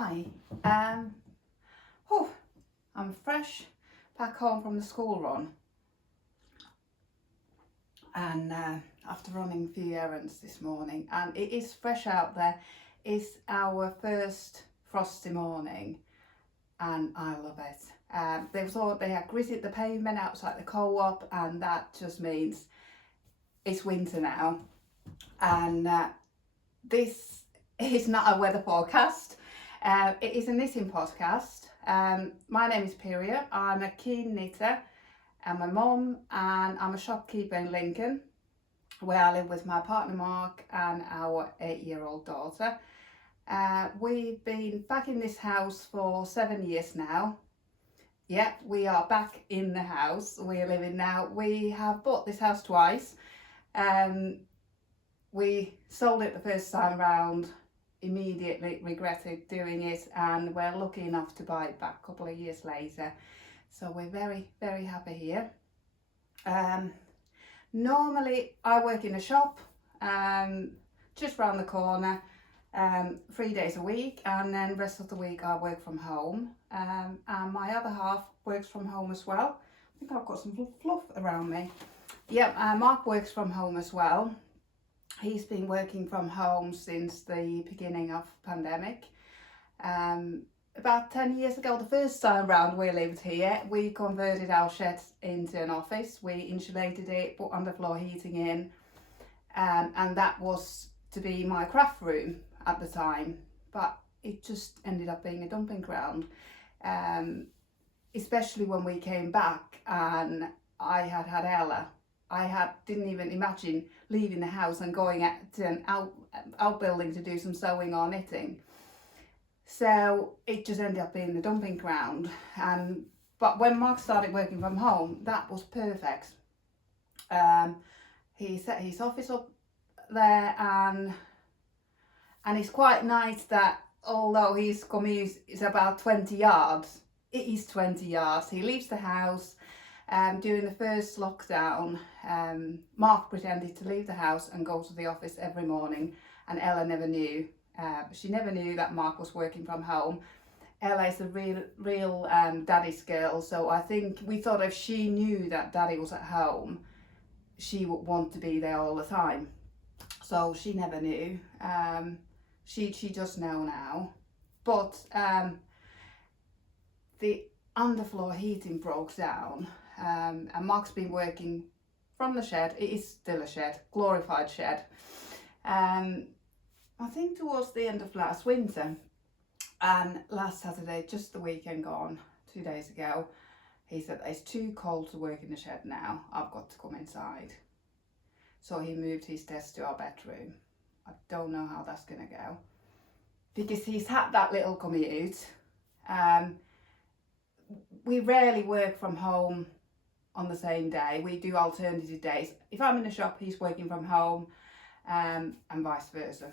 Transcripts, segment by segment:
Hi. I'm fresh back home from the school run, and after running a few errands this morning, and it is fresh out there. It's our first frosty morning, and I love it. They had gritted the pavement outside the co-op, and that just means it's winter now. And this is not a weather forecast. It is a knitting podcast. My name is Piria. I'm a keen knitter. I'm a mum and I'm a shopkeeper in Lincoln, where I live with my partner Mark and our 8-year-old daughter. We've been back in this house for 7 years now. Yep, we are back in the house we're living now. We have bought this house twice. We sold it the first time round, immediately regretted doing it, and we're lucky enough to buy it back a couple of years later. So we're very, very happy here. Normally I work in a shop just round the corner 3 days a week, and then the rest of the week I work from home, and my other half works from home as well. I think I've got some fluff around me. Mark works from home as well. He's been working from home since the beginning of pandemic. About 10 years ago, the first time round we lived here, we converted our shed into an office. We insulated it, put underfloor heating in, and that was to be my craft room at the time. But it just ended up being a dumping ground, especially when we came back and I had Ella. Didn't even imagine leaving the house and going to an outbuilding to do some sewing or knitting. So it just ended up being the dumping ground. But when Mark started working from home, that was perfect. He set his office up there, and it's quite nice that although his commute is about 20 yards, it is 20 yards. He leaves the house. During the first lockdown, Mark pretended to leave the house and go to the office every morning, and Ella never knew. She never knew that Mark was working from home. Ella is a real daddy's girl, so I think we thought if she knew that daddy was at home, she would want to be there all the time. So she never knew. She just know now. But the underfloor heating broke down. And Mark's been working from the shed. It is still a shed, glorified shed. I think towards the end of last winter, and last Saturday, just the weekend gone, 2 days ago, he said it's too cold to work in the shed now. I've got to come inside. So he moved his desk to our bedroom. I don't know how that's gonna go, because he's had that little commute. We rarely work from home on the same day. We do alternative days. If I'm in the shop, he's working from home, and vice versa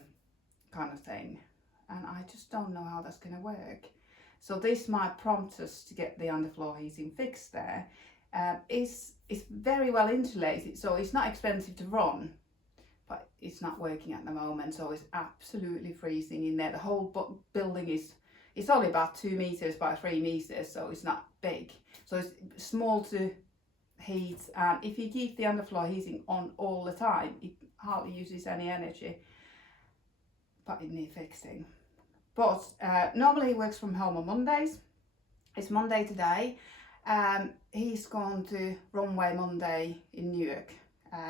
kind of thing. And I just don't know how that's going to work. So this might prompt us to get the underfloor heating fixed there. It's very well insulated, so it's not expensive to run, but it's not working at the moment, so it's absolutely freezing in there. The whole building it's only about 2 meters by 3 meters, so it's not big. So it's small to heat, and if you keep the underfloor heating on all the time, it hardly uses any energy, but it needs fixing. But normally he works from home on Mondays. It's Monday today. He's gone to Runway Monday in Newark.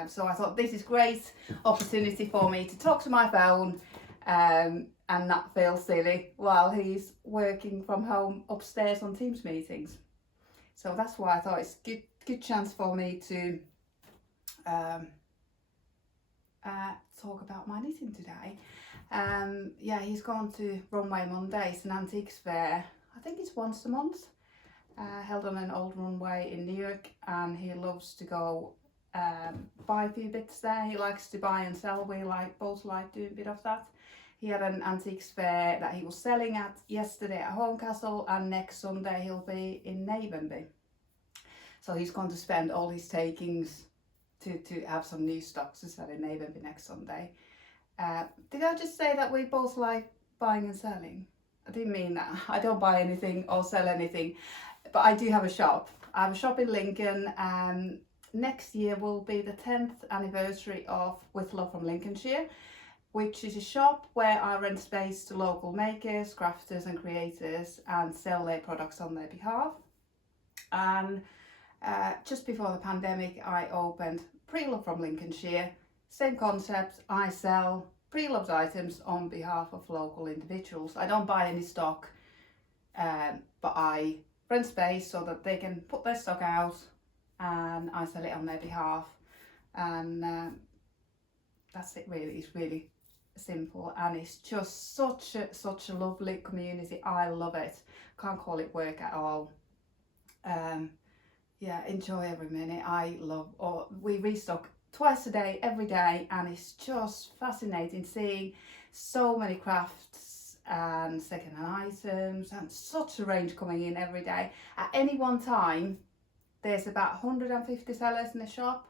So I thought this is great opportunity for me to talk to my phone and not feel silly while he's working from home upstairs on Teams meetings. So that's why I thought it's a good chance for me to talk about my knitting today. He's gone to Runway Monday. It's an antiques fair. I think it's once a month, held on an old runway in Newark, and he loves to go buy a few bits there. He likes to buy and sell. We both like doing a bit of that. He had an antiques fair that he was selling at yesterday at Horncastle, and next Sunday he'll be in Navenby. So he's going to spend all his takings to have some new stocks to sell in Navenby next Sunday. Did I just say that we both like buying and selling? I didn't mean that. I don't buy anything or sell anything, but I do have a shop. I have a shop in Lincoln. Next year will be the 10th anniversary of With Love from Lincolnshire, which is a shop where I rent space to local makers, crafters and creators and sell their products on their behalf. And just before the pandemic, I opened Pre-Love from Lincolnshire. Same concept, I sell pre-loved items on behalf of local individuals. I don't buy any stock, but I rent space so that they can put their stock out and I sell it on their behalf. And that's it really. It's really simple and it's just such a lovely community. I love it. Can't call it work at all. Yeah, enjoy every minute. I love, we restock twice a day, every day, and it's just fascinating seeing so many crafts and second-hand items and such a range coming in every day. At any one time, there's about 150 sellers in the shop,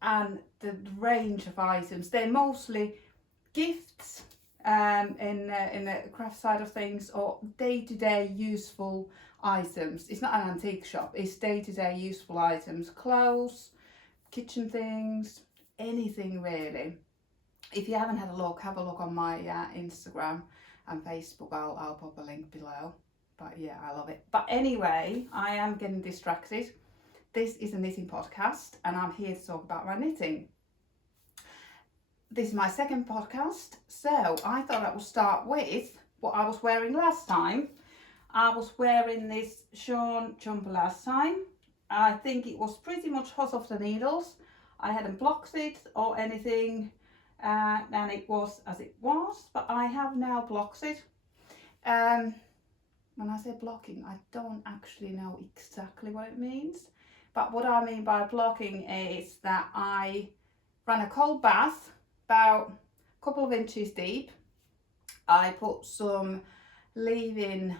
and the range of items, they're mostly gifts in the craft side of things, or day-to-day useful items. It's not an antique shop, it's day-to-day useful items, clothes, kitchen things, anything really. If you haven't had a look, have a look on my Instagram and Facebook. I'll pop a link below. But yeah, I love it. But anyway, I am getting distracted. This is a knitting podcast and I'm here to talk about my knitting. This is my second podcast, so I thought I would start with what I was wearing last time. I was wearing this Sian jumper last time. I think it was pretty much hot off the needles. I hadn't blocked it or anything, and it was as it was, but I have now blocked it. When I say blocking, I don't actually know exactly what it means, but what I mean by blocking is that I ran a cold bath about a couple of inches deep. I put some leave-in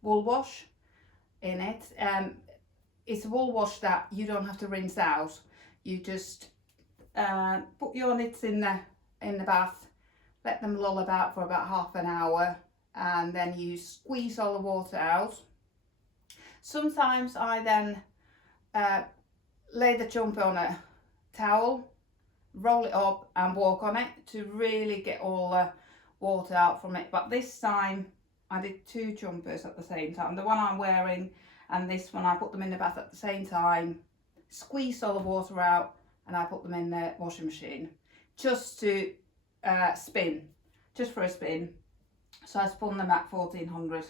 wool wash in it. It's a wool wash that you don't have to rinse out. You just put your knits in the bath, let them lull about for about half an hour, and then you squeeze all the water out. Sometimes I then lay the jumper on a towel, roll it up and walk on it to really get all the water out from it. But this time I did two jumpers at the same time. The one I'm wearing and this one, I put them in the bath at the same time, squeezed all the water out, and I put them in the washing machine just to spin, just for a spin. So I spun them at 1400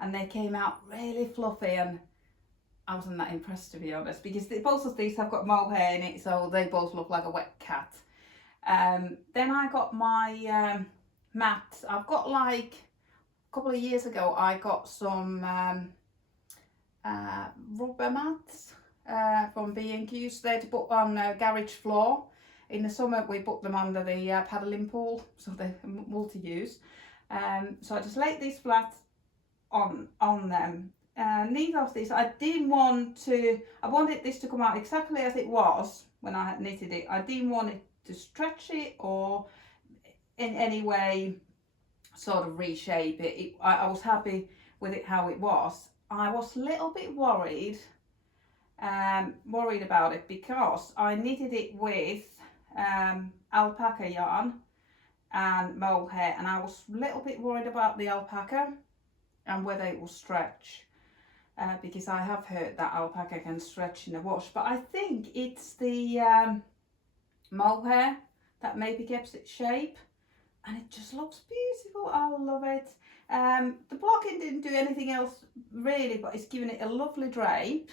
and they came out really fluffy, and I wasn't that impressed, to be honest, because both of these have got mohair in it, so they both look like a wet cat. Then I got my mats. I've got, like, a couple of years ago I got some rubber mats from B&Q's. They're to put on garage floor. In the summer we put them under the paddling pool, so they're multi-use. So I just laid these flat on them. Neither of these, I wanted this to come out exactly as it was when I had knitted it. I didn't want it to stretch it or in any way sort of reshape it. I was happy with it how it was. I was a little bit worried about it because I knitted it with alpaca yarn and mohair, and I was a little bit worried about the alpaca and whether it will stretch. Because I have heard that alpaca can stretch in the wash, but I think it's the mohair that maybe keeps its shape, and it just looks beautiful. I love it. The blocking didn't do anything else really, but it's given it a lovely drape,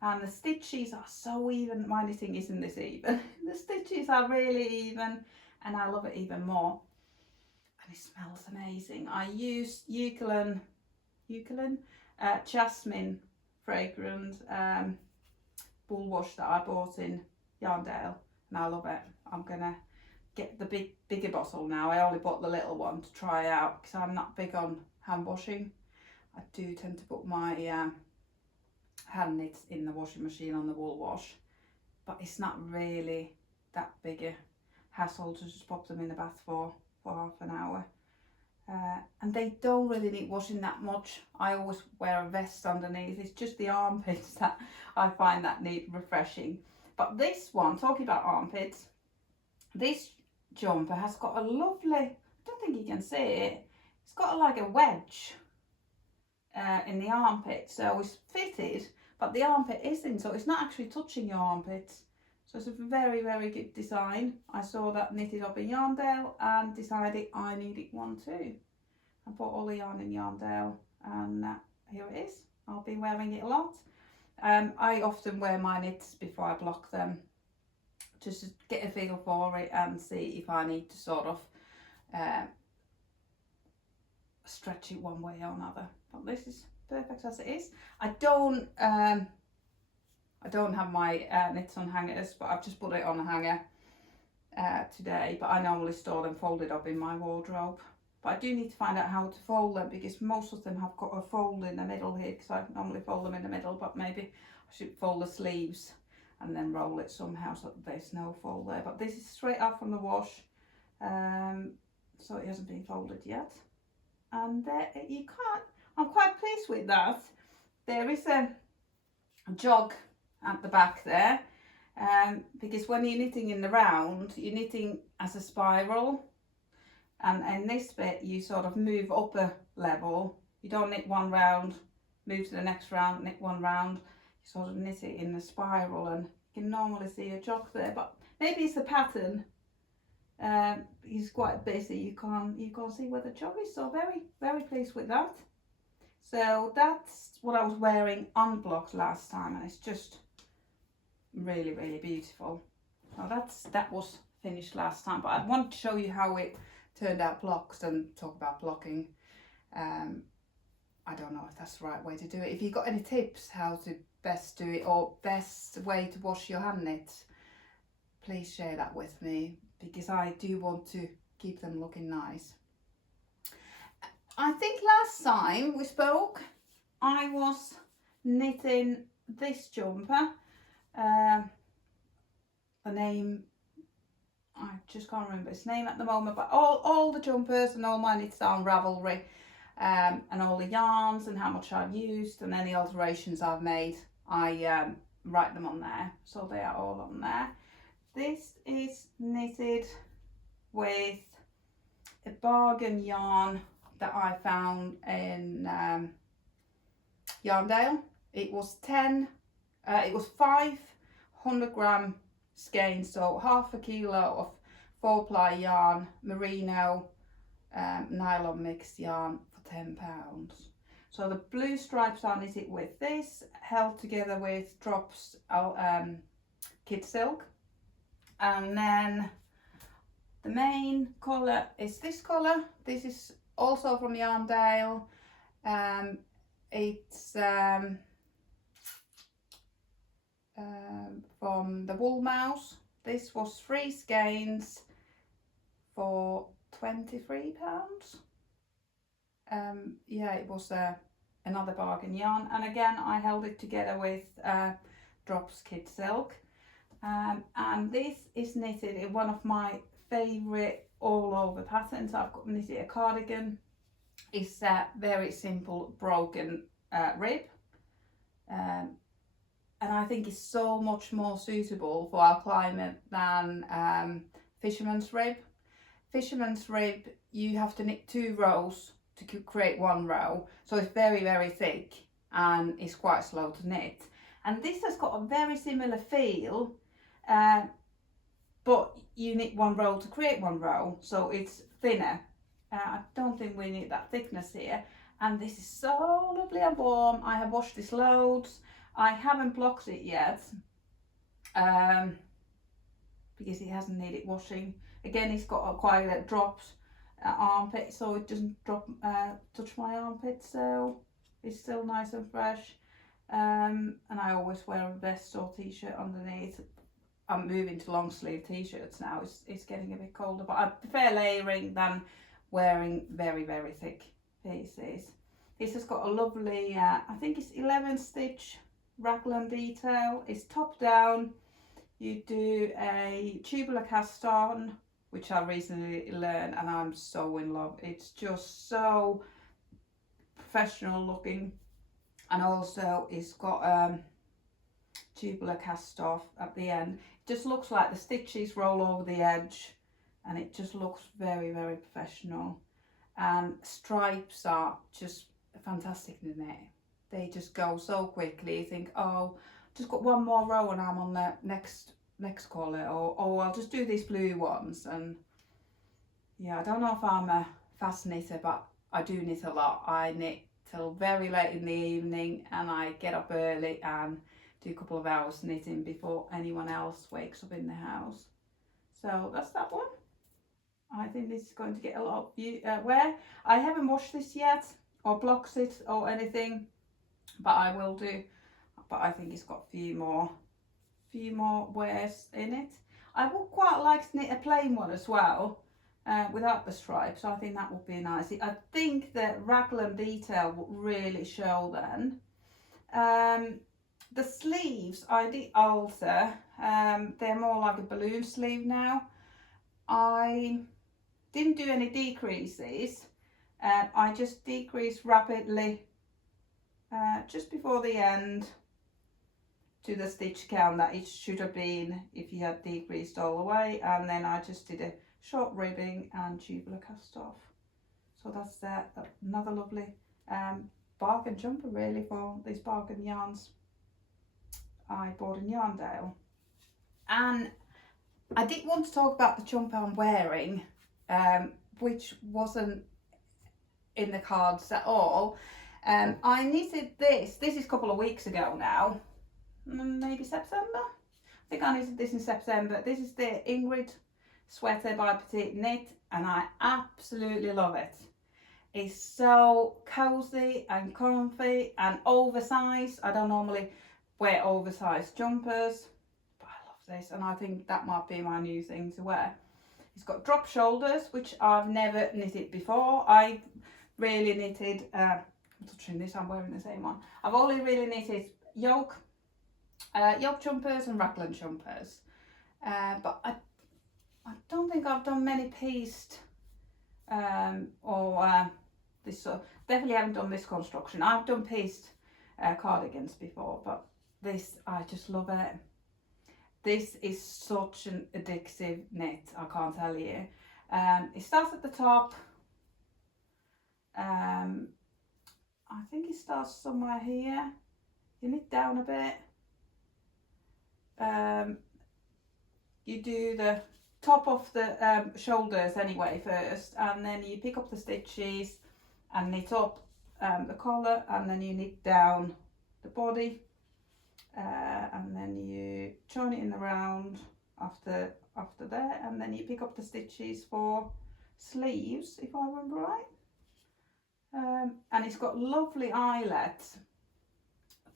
and the stitches are so even. My knitting isn't this even. The stitches are really even, and I love it even more, and it smells amazing. I used eucalyptus jasmine fragrant wool wash that I bought in Yarndale, and I love it. I'm gonna get the bigger bottle now. I only bought the little one to try out because I'm not big on hand washing. I do tend to put my hand knits in the washing machine on the wool wash, but it's not really that big a hassle to just pop them in the bath for half an hour. and they don't really need washing that much. I always wear a vest underneath. It's just the armpits that I find that need refreshing. But this one, talking about armpits, this jumper has got a lovely, I don't think you can see it, it's got like a wedge in the armpit, so it's fitted, but the armpit isn't, so it's not actually touching your armpits. So it's a very, very good design. I saw that knitted up in Yarndale and decided I needed one too. I bought all the yarn in Yarndale, and here it is. I'll be wearing it a lot. I often wear my knits before I block them, just to get a feel for it and see if I need to sort of stretch it one way or another. But this is perfect as it is. I don't have my knits on hangers, but I've just put it on a hanger today. But I normally store them folded up in my wardrobe. But I do need to find out how to fold them, because most of them have got a fold in the middle here, because I normally fold them in the middle, but maybe I should fold the sleeves and then roll it somehow so that there's no fold there. But this is straight out from the wash, so it hasn't been folded yet. And there you can't, I'm quite pleased with that. There is a jog at the back there, because when you're knitting in the round, you're knitting as a spiral, and in this bit you sort of move up a level. You don't knit one round, move to the next round, knit one round. You sort of knit it in a spiral, and you can normally see a jog there, but maybe it's the pattern. He's quite busy, you can't see where the jog is, so very, very pleased with that. So that's what I was wearing unblocked last time, and it's just really, really beautiful. So that was finished last time, but I want to show you how it turned out blocked and talk about blocking. I don't know if that's the right way to do it. If you've got any tips how to best do it, or best way to wash your hand knits, please share that with me, because I do want to keep them looking nice. I think last time we spoke, I was knitting this jumper. The name, I just can't remember its name at the moment, but all the jumpers and all my knits are on Ravelry, and all the yarns and how much I've used and any alterations I've made, I write them on there, so they are all on there. This is knitted with a bargain yarn that I found in Yarndale. It was 500 gram skein, so half a kilo of 4-ply yarn, merino, nylon mixed yarn for £10. So the blue stripes are knitted with this, held together with drops kid silk, and then the main colour is this colour. This is also from Yarndale. It's from the Wool Mouse. This was 3 skeins for £23. Yeah, it was another bargain yarn, and again I held it together with drops kid silk, and this is knitted in one of my favourite all over patterns. I've got knitted a cardigan. It's a very simple broken rib, and I think it's so much more suitable for our climate than fisherman's rib. Fisherman's rib, you have to knit 2 rows to create 1 row, so it's very, very thick and it's quite slow to knit. And this has got a very similar feel, but you knit 1 row to create 1 row, so it's thinner. I don't think we need that thickness here, and this is so lovely and warm. I have washed this loads. I haven't blocked it yet because it hasn't needed washing. Again, it's got quite a dropped armpit, so it doesn't touch my armpit, so it's still nice and fresh. And I always wear a vest or t-shirt underneath. I'm moving to long sleeve t-shirts now. It's getting a bit colder, but I prefer layering than wearing very, very thick pieces. This has got a lovely, I think it's 11 stitch raglan detail. It's top down. You do a tubular cast on which I recently learned, and I'm so in love. It's just so professional looking, and also it's got tubular cast off at the end. It just looks like the stitches roll over the edge, and it just looks very, very professional. And stripes are just fantastic in it. They just go so quickly. You think, oh, just got one more row and I'm on the next colour, or oh, I'll just do these blue ones. And yeah, I don't know if I'm a fast knitter, but I do knit a lot. I knit till very late in the evening, and I get up early and do a couple of hours knitting before anyone else wakes up in the house. So that's that one. I think this is going to get a lot of wear. I haven't washed this yet or blocked it or anything, but I will do. But I think it's got a few more wears in it. I would quite like to knit a plain one as well, without the stripes. So I think that would be nice. I think the raglan detail would really show then. The sleeves I did alter. They're more like a balloon sleeve now. I didn't do any decreases. I just decreased rapidly just before the end to the stitch count that it should have been if you had decreased all the way, and then I just did a short ribbing and tubular cast off. So that's another lovely bargain jumper really for these bargain yarns I bought in Yarndale. And I did want to talk about the jumper I'm wearing, which wasn't in the cards at all. I knitted this is a couple of weeks ago now, maybe September. I think I knitted this in September. This is the Ingrid sweater by Petite Knit, and I absolutely love it. It's so cozy and comfy and oversized. I don't normally wear oversized jumpers, but I love this, and I think that might be my new thing to wear. It's got drop shoulders, which I've never knitted before. I really knitted, I'm touching this, I'm wearing the same one. I've only really knitted yoke jumpers and raglan jumpers, but I don't think I've done many pieced or this sort. Definitely haven't done this construction. I've done pieced cardigans before, but this, I just love it. This is such an addictive knit, I can't tell you. It starts at the top. I think it starts somewhere here. You knit down a bit. You do the top of the shoulders anyway first, and then you pick up the stitches and knit up the collar, and then you knit down the body, and then you join it in the round after there, and then you pick up the stitches for sleeves, if I remember right. And it's got lovely eyelets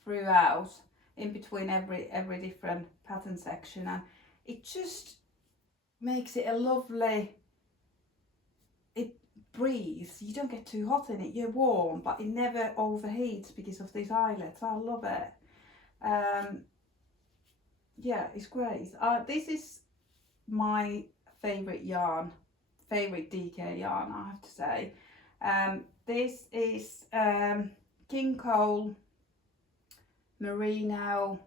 throughout, in between every different pattern section, and it just makes it a lovely, it breathes. You don't get too hot in it, you're warm, but it never overheats because of these eyelets. I love it. Yeah, it's great. This is my favourite yarn, favourite DK yarn, I have to say. This is King Cowl Merino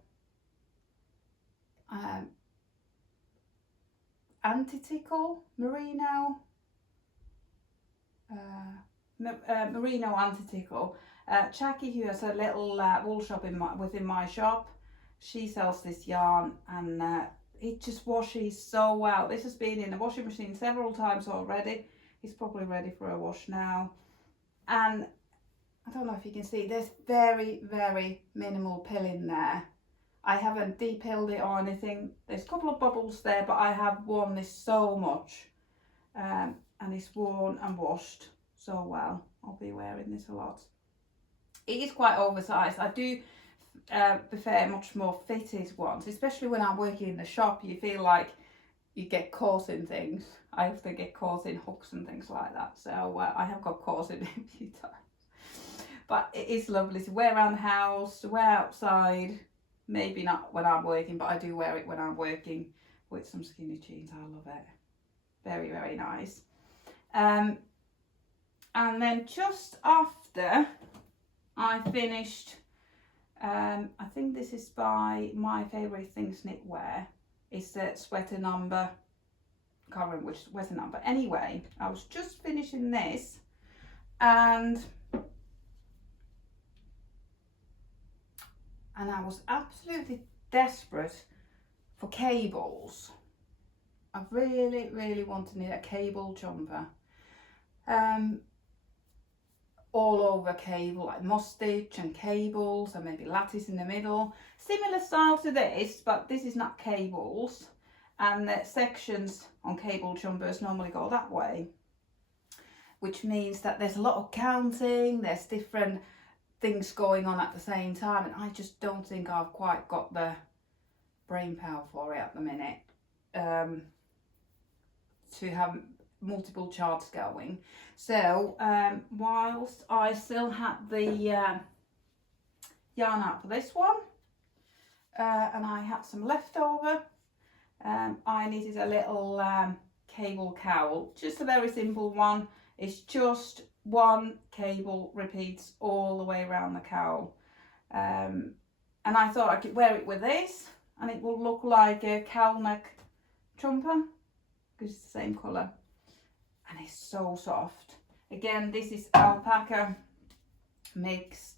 Antitickle Merino Merino Antitickle. Jackie, who has a little wool shop within my shop, she sells this yarn, and it just washes so well. This has been in the washing machine several times already. It's probably ready for a wash now. And I don't know if you can see, there's very, very minimal pill in there. I haven't de-pilled it or anything. There's a couple of bubbles there, but I have worn this so much. And it's worn and washed so well. I'll be wearing this a lot. It is quite oversized. I do prefer much more fitted ones, especially when I'm working in the shop. You feel like you get caught in things. I often get caught in hooks and things like that. So I have got caught in it a few times. But it is lovely to wear around the house, to wear outside. Maybe not when I'm working, but I do wear it when I'm working with some skinny jeans. I love it. Very, very nice. And then just after I finished, I think this is by My Favourite Things Knitwear. It's the sweater number, I can't remember which sweater number. Anyway, I was just finishing this, and I was absolutely desperate for cables. I really, really want to knit a cable jumper. All over cable, like moss stitch and cables and maybe lattice in the middle. Similar style to this, but this is not cables. And the sections on cable jumpers normally go that way, which means that there's a lot of counting, there's different things going on at the same time, and I just don't think I've quite got the brain power for it at the minute, to have multiple charts going. So whilst I still had the yarn out for this one, and I had some leftover, I needed a little cable cowl, just a very simple one. It's just one cable repeats all the way around the cowl, and I thought I could wear it with this and it will look like a cowl neck jumper because it's the same colour, and it's so soft. Again, this is alpaca mix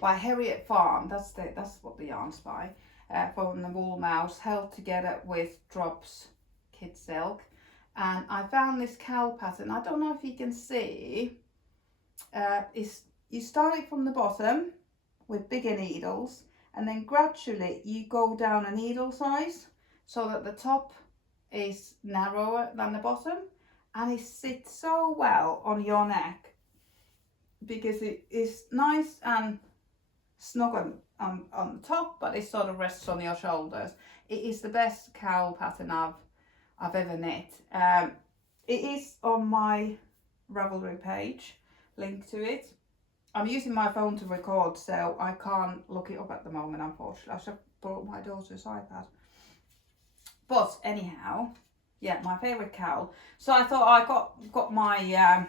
by Harriet Farm. That's what the yarn's by, from the Wool Mouse, held together with Drops Kid Silk. And I found this cowl pattern. I don't know if you can see. You start it from the bottom with bigger needles, and then gradually you go down a needle size so that the top is narrower than the bottom, and it sits so well on your neck because it is nice and snug on the top, but it sort of rests on your shoulders. It is the best cowl pattern I've ever knit. It is on my Ravelry page, link to it. I'm using my phone to record, so I can't look it up at the moment, unfortunately. I should borrow my daughter's iPad. But anyhow, yeah, my favourite cowl. So I thought I got my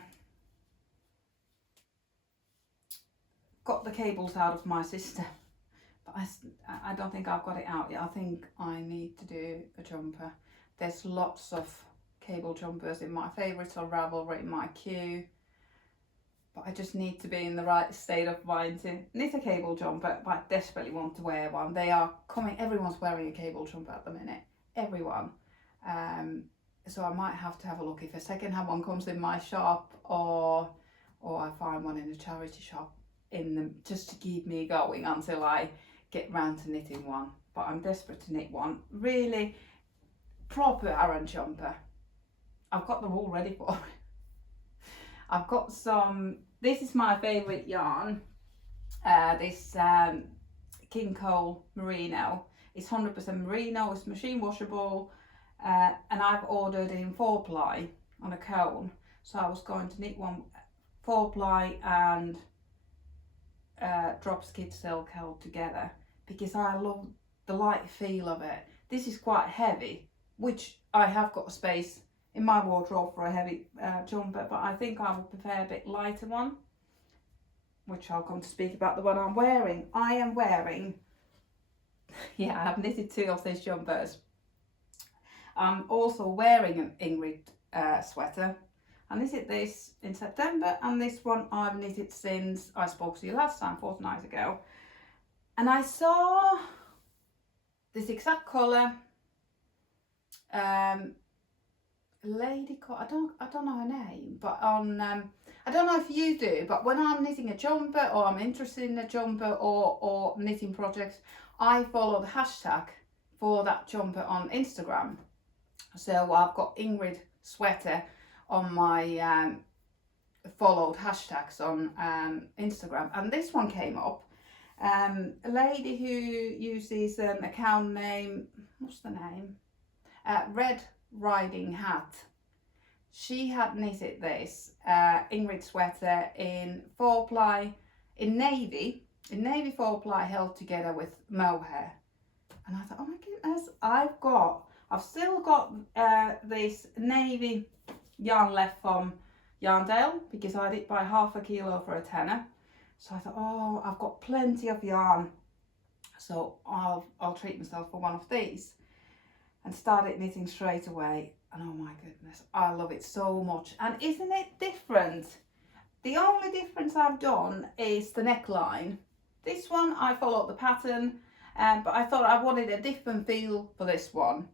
got the cables out of my system, but I don't think I've got it out yet. I think I need to do a jumper. There's lots of cable jumpers in my favourites or Ravelry in my queue, but I just need to be in the right state of mind to knit a cable jumper. But I desperately want to wear one. They are coming. Everyone's wearing a cable jumper at the minute. Everyone. So I might have to have a look if a second-hand one comes in my shop, or I find one in a charity shop just to keep me going until I get round to knitting one. But I'm desperate to knit one. Really proper Aran jumper. I've got them all ready for it. I've got some, this is my favourite yarn, this King Cowl merino. It's 100% merino, it's machine washable, and I've ordered in 4-ply on a cone. So I was going to knit one 4-ply and Drops Kid Silk held together because I love the light feel of it. This is quite heavy, which I have got space in my wardrobe for a heavy jumper, but I think I would prefer a bit lighter one, which I'll come to speak about the one I'm wearing. I am wearing, yeah, I have knitted 2 of these jumpers. I'm also wearing an Ingrid sweater. I knitted this in September, and this one I've knitted since I spoke to you last time, fortnight ago. And I saw this exact colour, lady called, I don't know her name, but on I don't know if you do, but when I'm knitting a jumper or I'm interested in a jumper or knitting projects, I follow the hashtag for that jumper on Instagram. So I've got Ingrid sweater on my followed hashtags on Instagram, and this one came up. A lady who uses an account name, what's the name? Red Riding Hat. She had knitted this Ingrid sweater in 4-ply, in navy 4-ply held together with mohair. And I thought, oh my goodness, I've got I've still got this navy yarn left from Yarndale because I did buy half a kilo for a tenner. So I thought, oh, I've got plenty of yarn, so I'll treat myself for one of these, and started knitting straight away. And oh my goodness, I love it so much. And isn't it different? The only difference I've done is the neckline. This one I followed the pattern, but I thought I wanted a different feel for this one,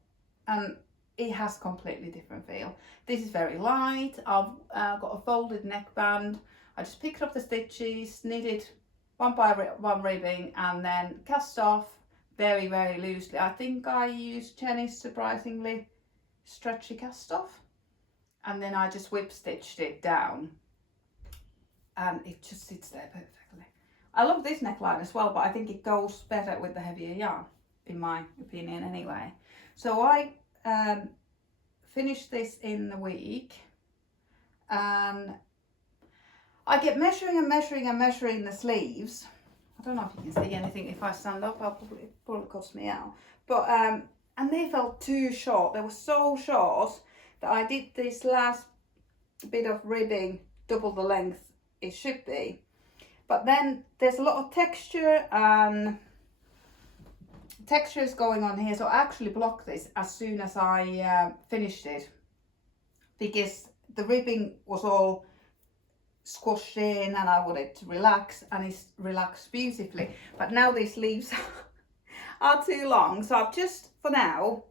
and it has completely different feel. This is very light. I've got a folded neckband. I just picked up the stitches, knitted one by one ribbing, and then cast off very, very loosely. I think I used Jenny's surprisingly stretchy cast off, and then I just whip stitched it down, and it just sits there perfectly. I love this neckline as well, but I think it goes better with the heavier yarn, in my opinion anyway. So I finished this in the week, and I get measuring and measuring and measuring the sleeves. I don't know if you can see anything. If I stand up, I'll probably cuts me out. But and they felt too short. They were so short that I did this last bit of ribbing double the length it should be. But then there's a lot of texture and texture is going on here, so I actually blocked this as soon as I finished it, because the ribbing was all squashed in and I wanted to relax, and it's relaxed beautifully. But now these sleeves are too long, so I've just, for now,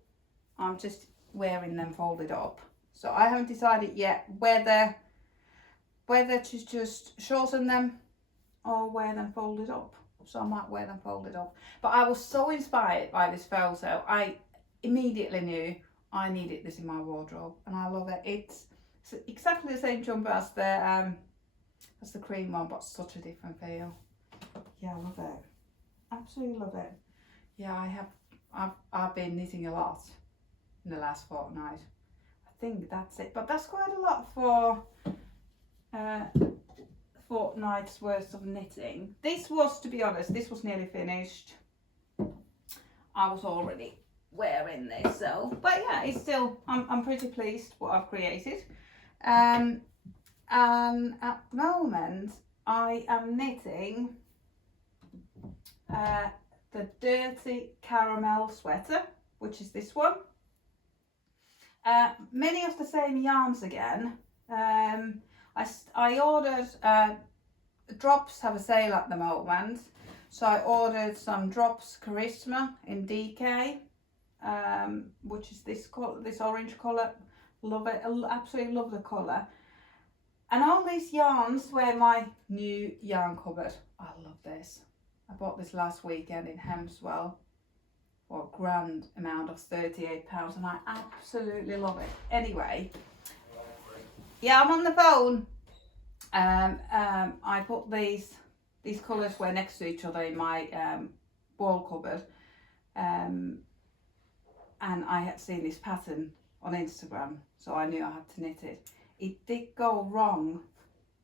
I'm just wearing them folded up. So I haven't decided yet whether to just shorten them or wear them folded up. So I might wear them folded up. But I was so inspired by this photo, I immediately knew I needed this in my wardrobe, and I love it. It's exactly the same jumper as the cream one, but such a different feel. Yeah, I love it. Absolutely love it. Yeah, I've been knitting a lot in the last fortnight. I think that's it. But that's quite a lot for fortnight's worth of knitting. This was, to be honest, this was nearly finished. I was already wearing this, so, but yeah, it's still, I'm pretty pleased what I've created. And at the moment I am knitting the Dirty Caramel Sweater, which is this one. Many of the same yarns again. I ordered, Drops have a sale at the moment, so I ordered some Drops Charisma in DK, which is this orange colour. Love it, I absolutely love the colour. And all these yarns were my new yarn cupboard. I love this. I bought this last weekend in Hemswell for a grand amount of £38, and I absolutely love it. Anyway, yeah, I'm on the phone. I put these colours were next to each other in my wall cupboard, and I had seen this pattern on Instagram, so I knew I had to knit it. It did go wrong,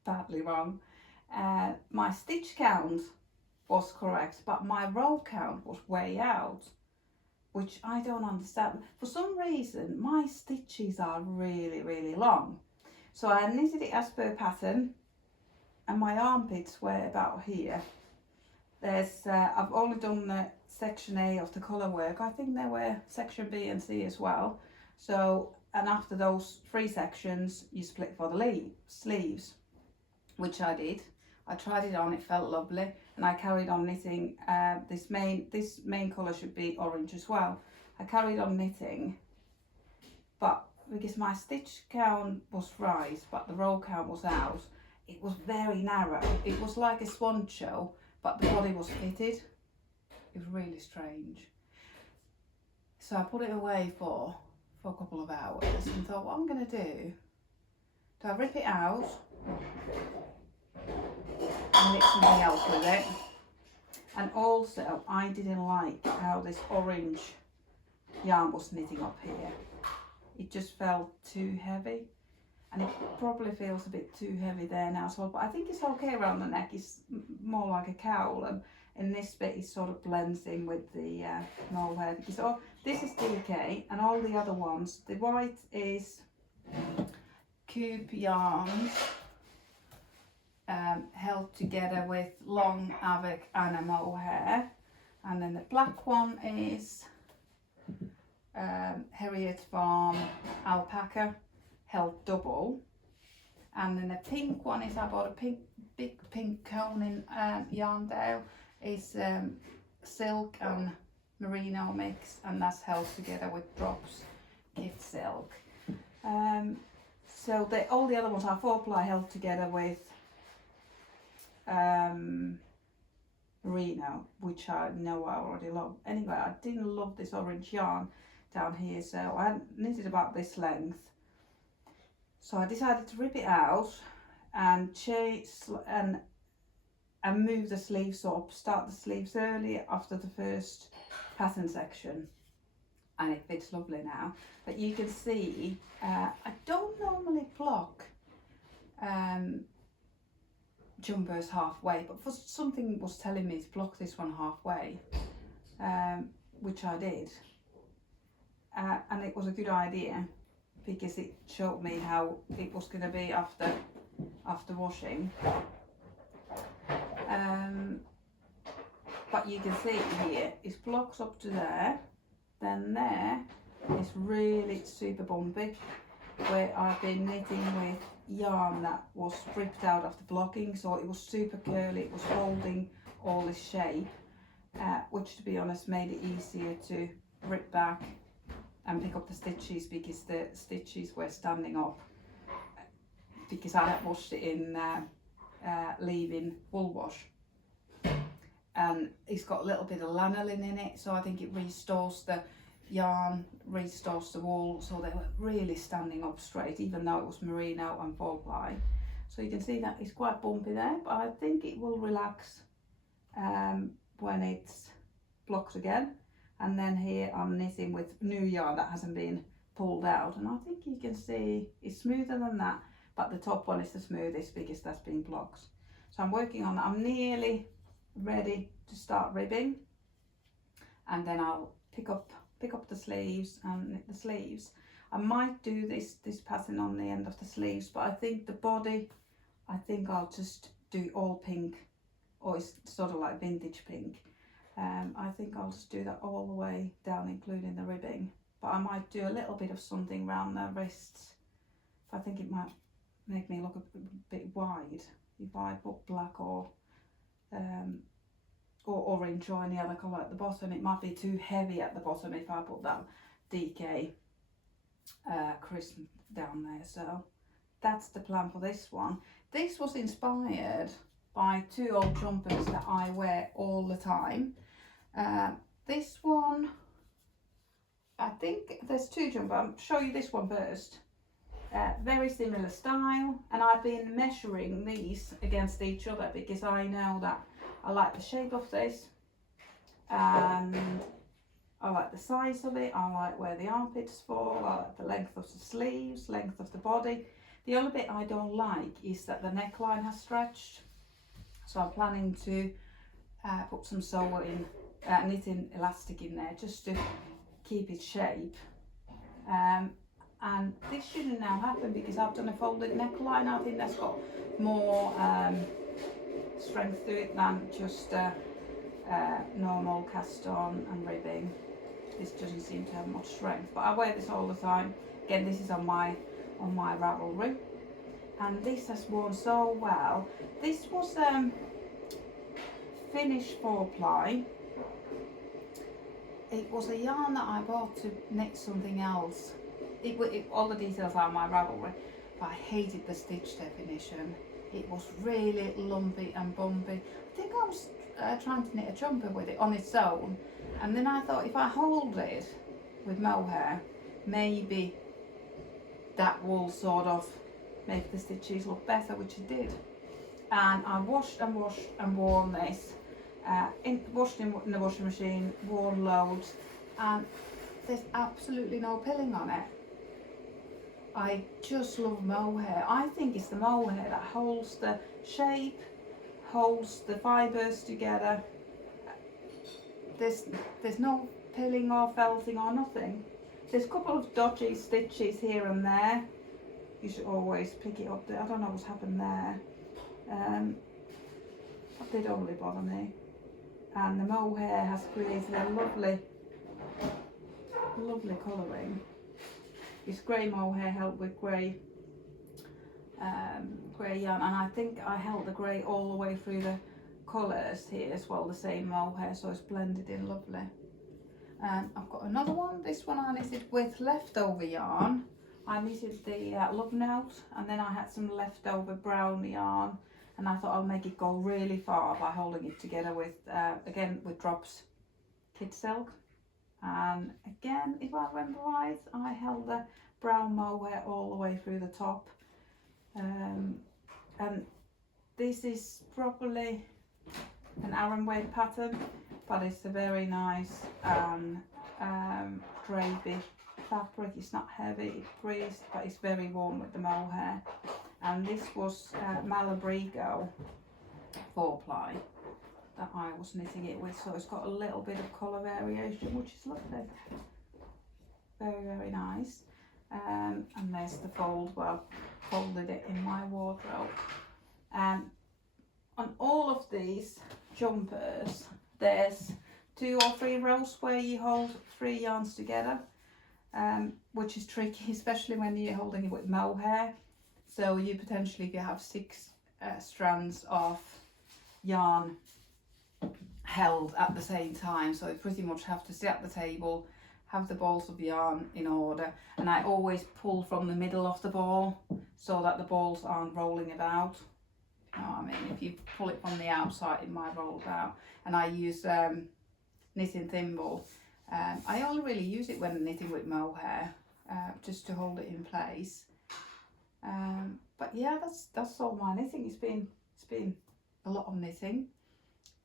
badly wrong. My stitch count was correct, but my row count was way out, which I don't understand. For some reason, my stitches are really, really long. So I knitted it as per pattern, and my armpits were about here. There's, I've only done the section A of the colour work. I think there were section B and C as well. So, and after those 3 sections, you split for the sleeves, which I did. I tried it on, it felt lovely, and I carried on knitting. This main colour should be orange as well. I carried on knitting, but because my stitch count was right, but the row count was out, it was very narrow. It was like a swan show, but the body was fitted. It was really strange. So I put it away for a couple of hours and thought, what I'm going to do I rip it out and knit something else with it? And also, I didn't like how this orange yarn was knitting up here. It just felt too heavy, and it probably feels a bit too heavy there now as well, but I think it's okay around the neck. It's more like a cowl, and in this bit it sort of blends in with the mole hair, because This is DK, and all the other ones, the white is Coop yarns, held together with long havoc and a mohair, and then the black one is Harriet Farm alpaca, held double, and then the pink one is, I bought a big pink cone in Yarndale, is silk and merino mix, and that's held together with drops gift silk. So all the other ones are 4-ply held together with merino, which I know I already love. Anyway, I didn't love this orange yarn down here, so I hadn't knitted about this length. So I decided to rip it out and chase and move the sleeves up, start the sleeves early after the first pattern section, and it fits lovely now. But you can see I don't normally block jumpers halfway, but for something was telling me to block this one halfway, which I did, and it was a good idea because it showed me how it was going to be after washing. But you can see here it blocks up to there, then there is really super bumpy, where I've been knitting with yarn that was ripped out of the blocking, so it was super curly, it was holding all this shape, which to be honest made it easier to rip back and pick up the stitches, because the stitches were standing up, because I had washed it in leave-in wool wash, and it's got a little bit of lanolin in it, so I think it restores the yarn, restores the wool, so they were really standing up straight, even though it was merino and 4-ply. So you can see that it's quite bumpy there, but I think it will relax when it's blocked again. And then here I'm knitting with new yarn that hasn't been pulled out, and I think you can see it's smoother than that, but the top one is the smoothest because that's been blocked. So I'm working on that. I'm nearly ready to start ribbing, and then I'll pick up the sleeves and knit the sleeves. I might do this pattern on the end of the sleeves, but I think the body, I think I'll just do all pink, or it's sort of like vintage pink. I think I'll just do that all the way down, including the ribbing, but I might do a little bit of something around the wrists. I think it might make me look a bit wide if I put black or orange or any other colour at the bottom. It might be too heavy at the bottom if I put that DK crisp down there. So that's the plan for this one. This was inspired by 2 old jumpers that I wear all the time. This one, I think there's 2 jumpers. I'll show you this one first. Very similar style, and I've been measuring these against each other because I know that I like the shape of this, and I like the size of it, I like where the armpits fall, I like the length of the sleeves, length of the body. The only bit I don't like is that the neckline has stretched, so I'm planning to put some sewing, knitting elastic in there just to keep its shape. And this shouldn't now happen because I've done a folded neckline. I think that's got more strength to it than just normal cast on and ribbing. This doesn't seem to have much strength, but I wear this all the time. Again, this is on my Ravelry, and this has worn so well. This was finished 4-ply. It was a yarn that I bought to knit something else. All the details are on my Ravelry, but I hated the stitch definition. It was really lumpy and bumpy. I think I was trying to knit a jumper with it on its own, and then I thought if I hold it with mohair, maybe that will sort of make the stitches look better, which it did. And I washed and washed and worn this, washed in the washing machine, worn loads, and there's absolutely no pilling on it. I just love mohair. I think it's the mohair that holds the shape, holds the fibres together. There's no pilling or felting or nothing. There's a couple of dodgy stitches here and there. You should always pick it up. I don't know what's happened there. But they don't really bother me. And the mohair has created a lovely colouring. This grey mohair helped with grey yarn, and I think I held the grey all the way through the colours here as well, the same mohair, so it's blended in lovely. I've got another one. This one I knitted with leftover yarn. I knitted the Love Note, and then I had some leftover brown yarn, and I thought I'll make it go really far by holding it together with again with Drops Kid Silk. And again, if I remember right, I held the brown mohair all the way through the top. And this is probably an Aran weight pattern, but it's a very nice drapey fabric. It's not heavy, it's creased, but it's very warm with the mohair. And this was Malabrigo 4-ply that I was knitting it with, so it's got a little bit of colour variation, which is lovely. Very, very nice. And there's the fold. Well, folded it in my wardrobe. On all of these jumpers, there's 2 or 3 rows where you hold 3 yarns together, which is tricky, especially when you're holding it with mohair. So you potentially could have 6 strands of yarn held at the same time. So you pretty much have to sit at the table, have the balls of yarn in order, and I always pull from the middle of the ball so that the balls aren't rolling about. You know what I mean? If you pull it from the outside, it might roll about. And I use knitting thimble. I only really use it when knitting with mohair, just to hold it in place. But yeah, that's all my knitting. It's been a lot of knitting,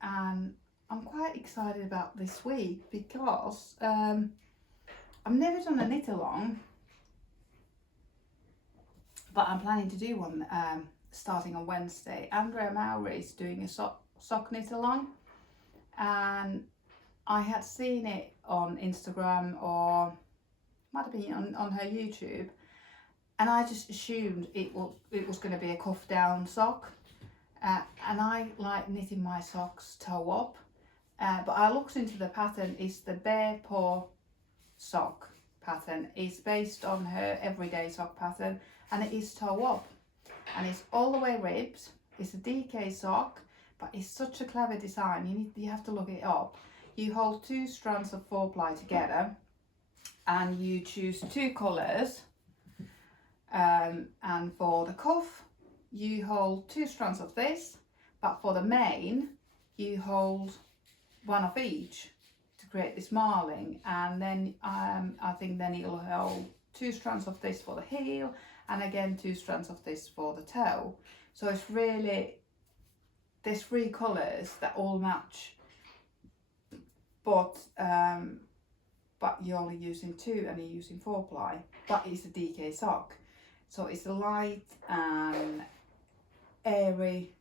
and I'm quite excited about this week because I've never done a knit along, but I'm planning to do one starting on Wednesday. Andrea Mowry is doing a sock knit along, and I had seen it on Instagram, or might have been on her YouTube, and I just assumed it was going to be a cuff down sock, and I like knitting my socks toe up, but I looked into the pattern. It's the Bare Paw sock pattern. It's based on her everyday sock pattern, and it is toe up, and it's all the way ribbed. It's a DK sock, but it's such a clever design. You have to look it up. You hold 2 strands of 4-ply together, and you choose 2 colours. And for the cuff, you hold 2 strands of this, but for the mane, you hold 1 of each to create this marling. And then I think then you'll hold 2 strands of this for the heel, and again 2 strands of this for the toe. So it's really, there's 3 colours that all match, but you're only using 2 and you're using 4-ply, but it's a DK sock. So it's light and airy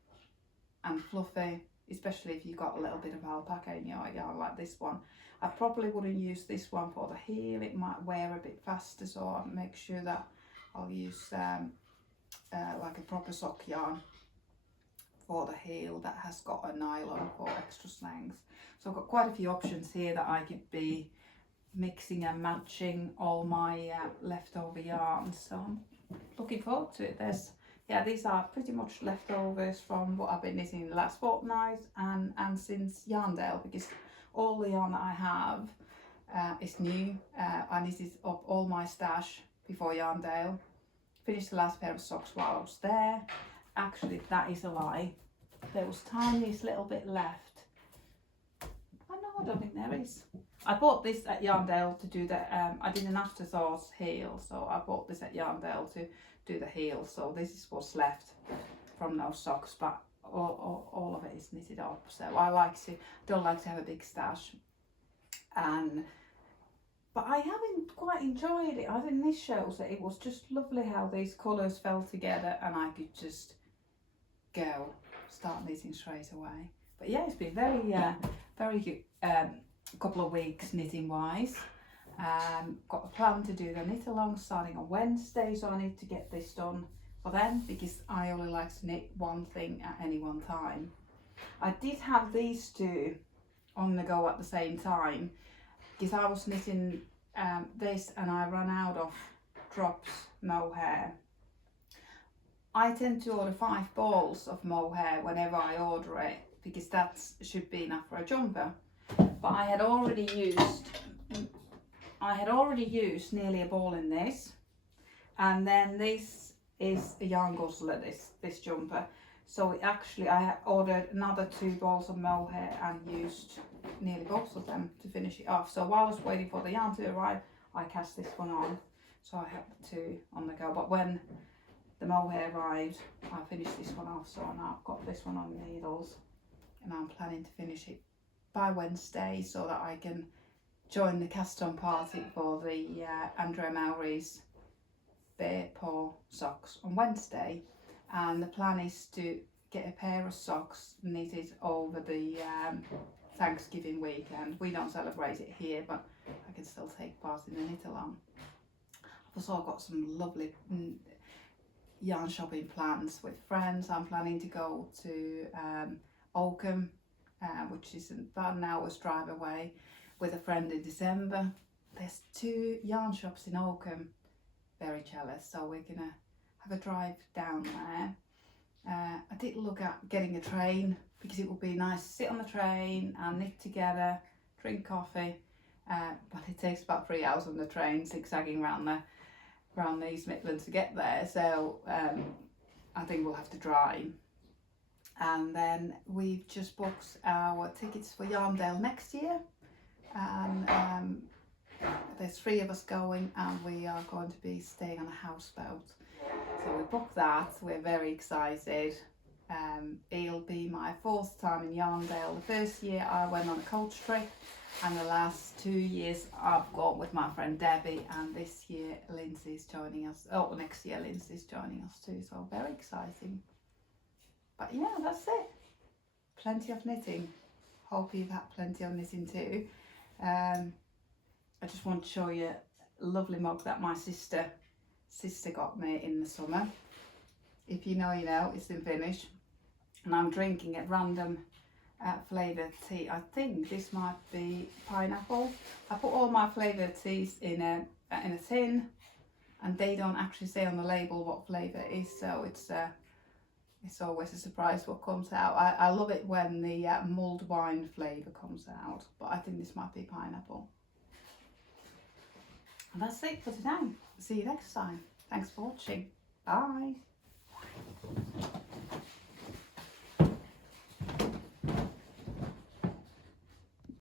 and fluffy, especially if you've got a little bit of alpaca in your yarn like this one. I probably wouldn't use this one for the heel. It might wear a bit faster, so I'll make sure that I'll use like a proper sock yarn for the heel that has got a nylon for extra strength. So I've got quite a few options here that I could be mixing and matching all my leftover yarns. So I'm looking forward to it. These are pretty much leftovers from what I've been knitting the last fortnight and since Yarndale, because all the yarn that I have is new. I knitted up all my stash before Yarndale, finished the last pair of socks while I was there. Actually, that is a lie. There was tiniest little bit left. I don't think there is. I bought this at Yarndale to do the, I did an afterthought heel, so I bought this at Yarndale to do the heel. So this is what's left from those socks, but all of it is knitted up. So I don't like to have a big stash. But I haven't quite enjoyed it. I think this shows that it was just lovely how these colours fell together, and I could just start knitting straight away. But yeah, it's been very good. a couple of weeks knitting wise. Got a plan to do the knit along starting on Wednesday, so I need to get this done for then, because I only like to knit one thing at any one time. I did have these two on the go at the same time, because I was knitting this and I ran out of drops mohair. I tend to order 5 balls of mohair whenever I order it, because that should be enough for a jumper. But I had already used nearly a ball in this, and then this is a yarn guzzler, this jumper. So I ordered another 2 balls of mohair and used nearly both of them to finish it off. So while I was waiting for the yarn to arrive, I cast this one on. So I had 2 on the go. But when the mohair arrived, I finished this one off. So now I've got this one on the needles, and I'm planning to finish it by Wednesday so that I can join the cast on party for the Andrea Mowry's Bear Paw socks on Wednesday. And the plan is to get a pair of socks knitted over the Thanksgiving weekend. We don't celebrate it here, but I can still take part in the knit along. I've also got some lovely yarn shopping plans with friends. I'm planning to go to Oakham, which is about an hour's drive away, with a friend in December. There's 2 yarn shops in Oakham. Very jealous, so we're gonna have a drive down there. I did look at getting a train, because it would be nice to sit on the train and knit together, drink coffee, but it takes about 3 hours on the train, zigzagging around the East Midlands to get there. So I think we'll have to drive. And then we've just booked our tickets for Yarndale next year, and there's 3 of us going, and we are going to be staying on a houseboat. So we booked that. We're very excited. It'll be my 4th time in Yarndale. The first year I went on a coach trip, and the last 2 years I've gone with my friend Debbie, and this year Lindsay's joining us. Oh, next year Lindsay's joining us too, so very exciting. But yeah, that's it. Plenty of knitting. Hope you've had plenty of knitting too. I just want to show you a lovely mug that my sister got me in the summer. If you know, you know, it's in Finnish. And I'm drinking a random flavoured tea. I think this might be pineapple. I put all my flavoured teas in a tin, and they don't actually say on the label what flavour it is, so it's always a surprise what comes out. I love it when the mulled wine flavour comes out, but I think this might be pineapple. And that's it for today. See you next time. Thanks for watching. Bye.